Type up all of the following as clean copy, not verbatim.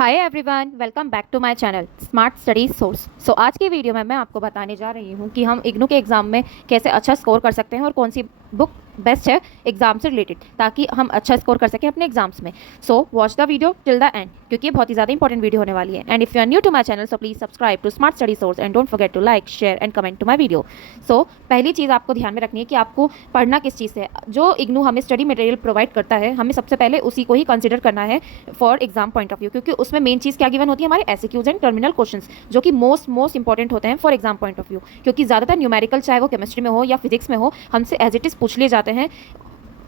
Hi everyone, welcome back to my channel smart study source. आज की video में मैं आपको बताने जा रही हूँ कि हम इग्नू के एग्ज़ाम में कैसे अच्छा स्कोर कर सकते हैं और कौन सी बुक बेस्ट है एग्जाम से रिलेटेड, ताकि हम अच्छा स्कोर कर सकें अपने एग्जाम्स में। Watch the video till the end, क्योंकि ये बहुत ही ज़्यादा इंपॉर्टेंट वीडियो होने वाली है। And if you are new to my channel so please subscribe to smart study source and don't forget to like, share and comment to my video. पहली चीज़ आपको ध्यान में रखनी है कि आपको पढ़ना किस चीज़ से है। जो इग्नू हमें स्टडी मटेरियल प्रोवाइड करता है, हमें सबसे पहले उसी को ही कंसिडर करना है for exam point of view, क्योंकि उसमें मेन चीज़ क्या गिवन होती है, हमारे एसक्यूज एंड टर्मिनल क्वेश्चंस, जो कि मोस्ट इंपॉर्टेंट होते हैं for exam point of view. क्योंकि ज़्यादातर न्यूमेरिकल, चाहे वो केमिस्ट्री में हो या फिजिक्स में हो, हमसे एज इट इज़ पूछ लिए जाते हैं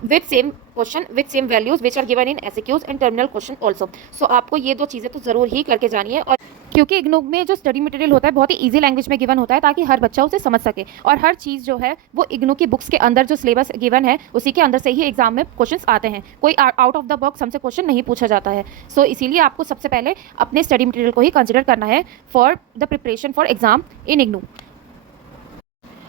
with same question with same values which are given in SQs and terminal question also। आपको ये दो चीज़ें तो ज़रूर ही करके जानी है। और क्योंकि इग्नू में जो स्टडी मटेरियल होता है बहुत ही इजी लैंग्वेज में गिवन होता है, ताकि हर बच्चा उसे समझ सके। और हर चीज़ जो है वो इग्नू की बुक्स के अंदर जो सिलेबस गिवन है उसी के अंदर से ही एग्जाम में क्वेश्चंस आते हैं। कोई आउट ऑफ द बॉक्स हमसे क्वेश्चन नहीं पूछा जाता है। इसीलिए आपको सबसे पहले अपने स्टडी मटेरियल को ही कंसिडर करना है for the preparation for exam in IGNOU.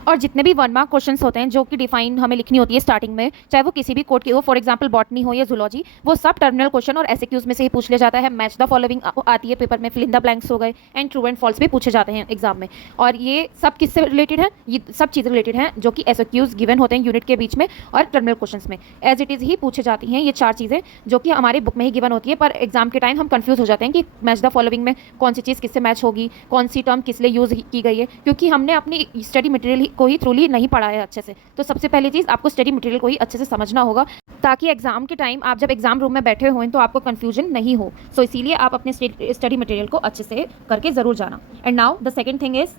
और जितने भी 1 मार्क क्वेश्चंस होते हैं जो कि डिफाइन हमें लिखनी होती है स्टार्टिंग में, चाहे वो किसी भी कोड की हो, फॉर एग्जांपल बॉटनी हो या जूलॉजी, वो सब टर्मिनल क्वेश्चन और एसक्यूज में से ही पूछ लिया जाता है। मैच द फॉलोइंग आती है पेपर में, फिल इन द ब्लैंक्स हो गए, एंड ट्रू एंड फॉल्स भी पूछे जाते हैं एग्जाम में। और ये सब किससे रिलेटेड है? ये सब चीज़ें रिलेटेड हैं जो कि एसक्यूज गिवन होते हैं यूनिट के बीच में, और टर्मिनल क्वेश्चन में एज इट इज़ ही पूछे जाती हैं ये 4 चीज़ें, जो कि हमारे बुक में ही गिवन होती है। पर एग्जाम के टाइम हम कंफ्यूज हो जाते हैं कि मैच द फॉलोइंग में कौन सी चीज़ किससे मैच होगी, कौन सी टर्म किस लिए यूज़ की गई है, क्योंकि हमने अपनी स्टडी मटेरियल को ही थ्रूली नहीं पढ़ा है अच्छे से। तो सबसे पहली चीज़ आपको स्टडी मटेरियल को ही अच्छे से समझना होगा, ताकि एग्जाम के टाइम आप जब एग्जाम रूम में बैठे हुए तो आपको कंफ्यूजन नहीं हो। इसीलिए आप अपने स्टडी मटेरियल को अच्छे से करके ज़रूर जाना। And now the second thing is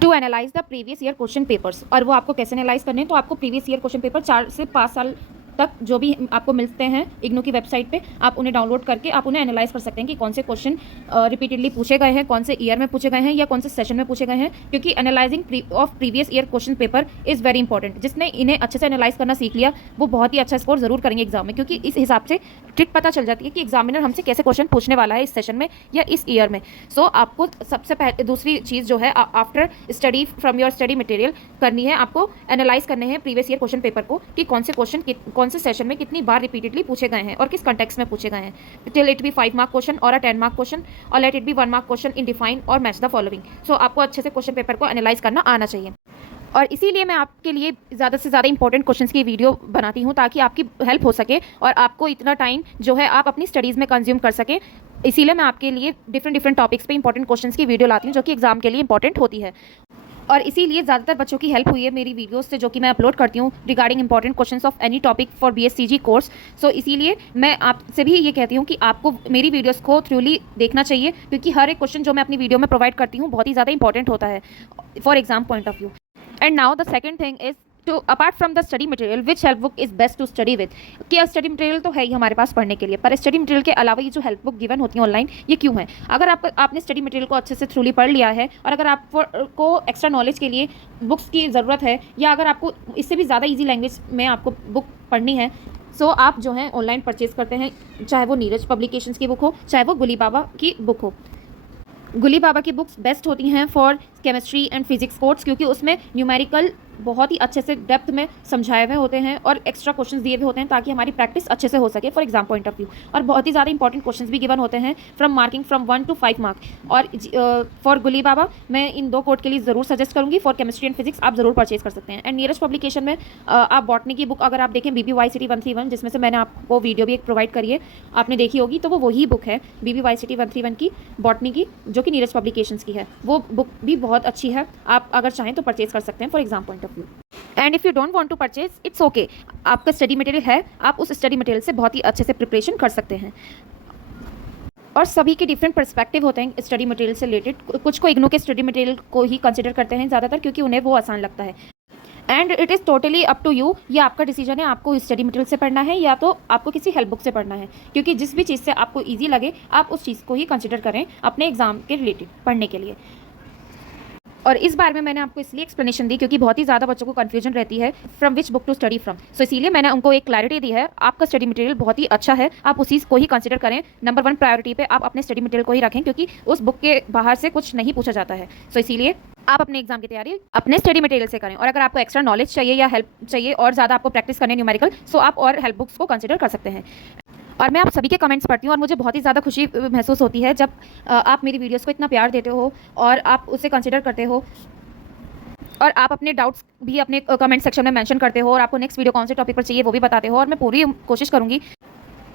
to analyse the previous year question papers. और वो आपको कैसे एनालाइज करने हैं? तो आपको प्रीवियस ईयर क्वेश्चन पेपर 4 से 5 साल तक जो भी आपको मिलते हैं इग्नू की वेबसाइट पे, आप उन्हें डाउनलोड करके आप उन्हें एनालाइज कर सकते हैं कि कौन से क्वेश्चन रिपीटेडली पूछे गए हैं, कौन से ईयर में पूछे गए हैं या कौन से सेशन में पूछे गए हैं। क्योंकि analysing of previous year question paper is very important. जिसने इन्हें अच्छे से एनालाइज करना सीख लिया वो बहुत ही अच्छा स्कोर जरूर करेंगे एग्जाम में, क्योंकि इस हिसाब से ट्रिक पता चल जाती है कि एग्जामिनर हमसे कैसे क्वेश्चन पूछने वाला है इस सेशन में या इस ईयर में। आपको सबसे पहले दूसरी चीज़ जो है, after study from your study material करनी है, आपको एनालाइज करने हैं प्रीवियस ईयर क्वेश्चन पेपर को, कि कौन से क्वेश्चन कौन से सेशन में कितनी बार रिपीटेडली पूछे गए हैं और किस कंटेक्स्ट में पूछे गए हैं। Till it be 5 mark question और 10 मार्क क्वेश्चन, और late it B 1 mark question in define और मैच द फॉलोइंग। आपको अच्छे से क्वेश्चन पेपर को एनालाइज करना आना चाहिए। और इसीलिए मैं आपके लिए ज़्यादा से ज़्यादा इंपॉर्टेंट क्वेश्चंस की वीडियो बनाती हूँ, ताकि आपकी हेल्प हो सके और आपको इतना टाइम जो है आप अपनी स्टडीज़ में कंज्यूम कर सकें। इसीलिए मैं आपके लिए डिफरेंट टॉपिक्स पे इंपॉर्टेंट क्वेश्चंस की वीडियो लाती हूँ, जो कि एग्जाम के लिए इंपॉर्टेंट होती है। और इसीलिए ज़्यादातर बच्चों की हेल्प हुई है मेरी वीडियोस से, जो कि मैं अपलोड करती हूँ regarding important questions of any topic for BSCG course. इसीलिए मैं आपसे भी ये कहती हूँ कि आपको मेरी वीडियोस को थ्रूली देखना चाहिए, क्योंकि हर एक क्वेश्चन जो मैं अपनी वीडियो में प्रोवाइड करती हूँ बहुत ही ज़्यादा इंपॉर्टेंट होता है for exam point of view. And now the second thing is to apart from the study material which help book is best to study with. कि स्टडी मटेरियल तो है ही हमारे पास पढ़ने के लिए, पर स्टडी मटेरियल के अलावा ये जो हेल्प बुक गिवन होती है ऑनलाइन, ये क्यों है? अगर आपने स्टडी मटेरियल को अच्छे से थ्रूली पढ़ लिया है, और अगर आपको एक्स्ट्रा नॉलेज के लिए बुक्स की ज़रूरत है, या अगर आपको इससे भी ज़्यादा ईजी लैंग्वेज में आपको बुक पढ़नी है, आप जो है ऑनलाइन परचेज़ करते हैं, चाहे वो नीरज पब्लिकेशंस की बुक हो, चाहे वो गुली बाबा की बुक हो। गुली बाबा की बुक्स बेस्ट होती हैं for chemistry and physics course, क्योंकि उसमें न्यूमेरिकल बहुत ही अच्छे से डेप्थ में समझाए हुए होते हैं और एक्स्ट्रा क्वेश्चंस दिए हुए होते हैं, ताकि हमारी प्रैक्टिस अच्छे से हो सके for exam point of view. और बहुत ही ज़्यादा इंपॉर्टेंट क्वेश्चंस भी गिवन होते हैं from marking from 1 to 5 mark. और फॉर गुली बाबा मैं इन 2 कोड के लिए ज़रूर सजेस्ट करूँगी। फॉर केमिस्ट्री एंड फिजिक्स आप ज़रूर परचेज कर सकते हैं। एंड नीरज पब्लिकेशन में आप बॉटनी की बुक अगर आप देखें, BBYCT 131, जिसमें से मैंने आपको वीडियो भी एक प्रोवाइड करी है, आपने देखी होगी, तो वो वही बुक है BBYCT 131 की बॉटनी की, जो कि नीरज पब्लिकेशंस की है। वो बुक भी बहुत अच्छी है, आप अगर चाहें तो परचेज कर सकते हैं for exam point of view. And if you don't want to purchase, it's okay, आपका स्टडी मटेरियल है, आप उस स्टडी मटेरियल से बहुत ही अच्छे से प्रिपरेशन कर सकते हैं। और सभी के डिफरेंट पर्सपेक्टिव होते हैं स्टडी मटेरियल से रिलेटेड। कुछ को इग्नू के स्टडी मटेरियल को ही कंसिडर करते हैं ज़्यादातर, क्योंकि उन्हें वो आसान लगता है। And it is totally up to you, ये आपका डिसीजन है, आपको स्टडी मटेरियल से पढ़ना है या तो आपको किसी हेल्प बुक से पढ़ना है। क्योंकि जिस भी चीज़ से आपको ईजी लगे, आप उस चीज़ को ही कंसिडर करें अपने एग्जाम के रिलेटेड पढ़ने के लिए। और इस बारे में मैंने आपको इसलिए एक्सप्लेनेशन दी, क्योंकि बहुत ही ज़्यादा बच्चों को कन्फ्यूजन रहती है from which book to study from. इसीलिए मैंने उनको एक क्लैरिटी दी है। आपका स्टडी मटेरियल बहुत ही अच्छा है, आप उसी को ही कंसिडर करें। नंबर 1 प्रायोरिटी पे आप अपने स्टडी मटेरियल को ही रखें, क्योंकि उस बुक के बाहर से कुछ नहीं पूछा जाता है। इसीलिए आप अपने एग्जाम की तैयारी अपने स्टडी मटेरियल से करें। और अगर आपको एक्स्ट्रा नॉलेज चाहिए या हेल्प चाहिए और ज़्यादा आपको प्रैक्टिस करने न्यूमेरिकल, आप और हेल्प बुक्स को कंसिडर कर सकते हैं। और मैं आप सभी के कमेंट्स पढ़ती हूँ और मुझे बहुत ही ज़्यादा खुशी महसूस होती है जब आप मेरी वीडियोस को इतना प्यार देते हो और आप उसे कंसिडर करते हो और आप अपने डाउट्स भी अपने कमेंट सेक्शन में मेंशन करते हो और आपको नेक्स्ट वीडियो कौन से टॉपिक पर चाहिए वो भी बताते हो। और मैं पूरी कोशिश करूँगी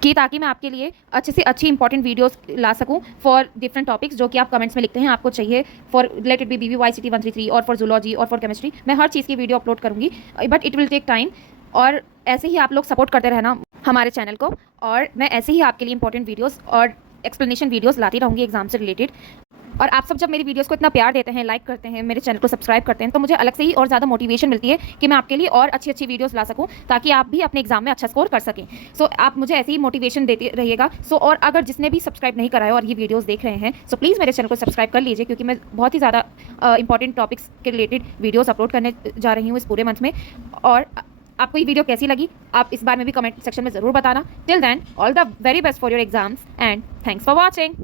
कि ताकि मैं आपके लिए अच्छे से अच्छी इंपॉर्टेंट वीडियोस ला सकूं फॉर डिफरेंट टॉपिक्स जो कि आप कमेंट्स में लिखते हैं आपको चाहिए, for let it be BBYCT 133 और फॉर जूलॉजी और फॉर केमिस्ट्री। मैं हर चीज़ की वीडियो अपलोड करूँगी, but it will take time. और ऐसे ही आप लोग सपोर्ट करते रहना हमारे चैनल को, और मैं ऐसे ही आपके लिए इंपॉर्टेंट वीडियोस और एक्सप्लेनेशन वीडियोस लाती रहूँगी एग्जाम से रिलेटेड। और आप सब जब मेरी वीडियोस को इतना प्यार देते हैं, लाइक करते हैं, मेरे चैनल को सब्सक्राइब करते हैं, तो मुझे अलग से ही और ज़्यादा मोटिवेशन मिलती है कि मैं आपके लिए और अच्छी अच्छी वीडियोस ला सकूं ताकि आप भी अपने एग्जाम में अच्छा स्कोर कर सकें। सो आप मुझे ऐसे ही मोटिवेशन देते रहिएगा। और अगर जिसने भी सब्सक्राइब नहीं करा है और ये वीडियोज़ देख रहे हैं, सो प्लीज़ मेरे चैनल को सब्सक्राइब कर लीजिए, क्योंकि मैं बहुत ही ज़्यादा इंपॉर्टेंट टॉपिक्स के रिलेटेड वीडियोज़ अपलोड करने जा रही हूँ इस पूरे मंथ में। और आपको ये वीडियो कैसी लगी आप इस बार में भी कमेंट सेक्शन में ज़रूर बताना। Till then, all the very best for your exams and thanks for watching.